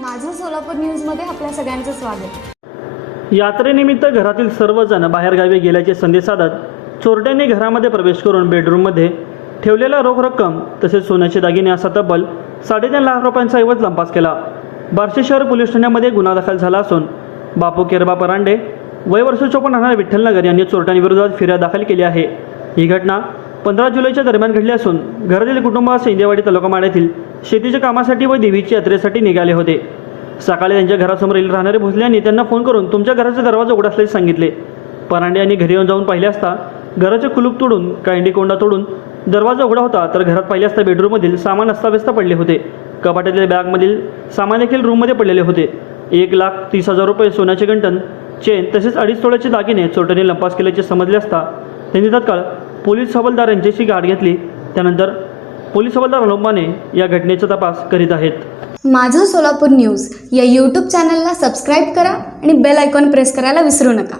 माझं सोलापूर न्यूजमध्ये आपल्या सगळ्यांचं स्वागत. यात्रेनिमित्त घरातील सर्वजण बाहेरगावी गेल्याचे संदेश साधत चोरट्यांनी घरामध्ये प्रवेश करून बेडरूममध्ये ठेवलेला रोख रक्कम तसेच सोन्याचे दागिने असा तब्बल साडेतीन लाख रुपयांचा ऐवज लंपास केला. बार्शी शहर पोलीस ठाण्यामध्ये गुन्हा दाखल झाला असून बापू केरबा परांडे वय वर्ष चोपन्न राहणारे विठ्ठलनगर यांनी चोरट्यांविरोधात फिर्याद दाखल केली आहे. ही घटना पंधरा जुलैच्या दरम्यान घडले असून घरातील कुटुंब इंदेवाडी तालुका माड्यातील शेतीच्या कामासाठी व देवीच्या यात्रेसाठी निघाले होते. सकाळी त्यांच्या घरासमोरील राहणारे भोसले यांनी त्यांना फोन करून तुमच्या घराचा दरवाजा उघडा असल्याचे सांगितले. परांडे यांनी घरी येऊन जाऊन पाहिले असता घराचे कुलूप तोडून कांडी कोंडा तोडून दरवाजा उघडा होता तर घरात पाहिले असता बेडरूममधील सामान अस्ताव्यस्त पडले होते. कपाटातील बॅगमधील सामान देखील रूममध्ये पडलेले होते. एक लाख तीस हजार रुपये सोन्याचे गंटन चेन तसेच अडीच तोळ्याचे दागिने चोरट्याने लंपास केल्याचे समजले असता त्यांनी तत्काळ पोलीस हवालदार यांच्याशी गाठ घेतली. त्यानंतर पोलीस हवालदार अलोंबाने या घटनेचा तपास करीत आहेत. माझं सोलापूर न्यूज या यूट्यूब चॅनलला सबस्क्राईब करा आणि बेल आयकॉन प्रेस करायला विसरू नका.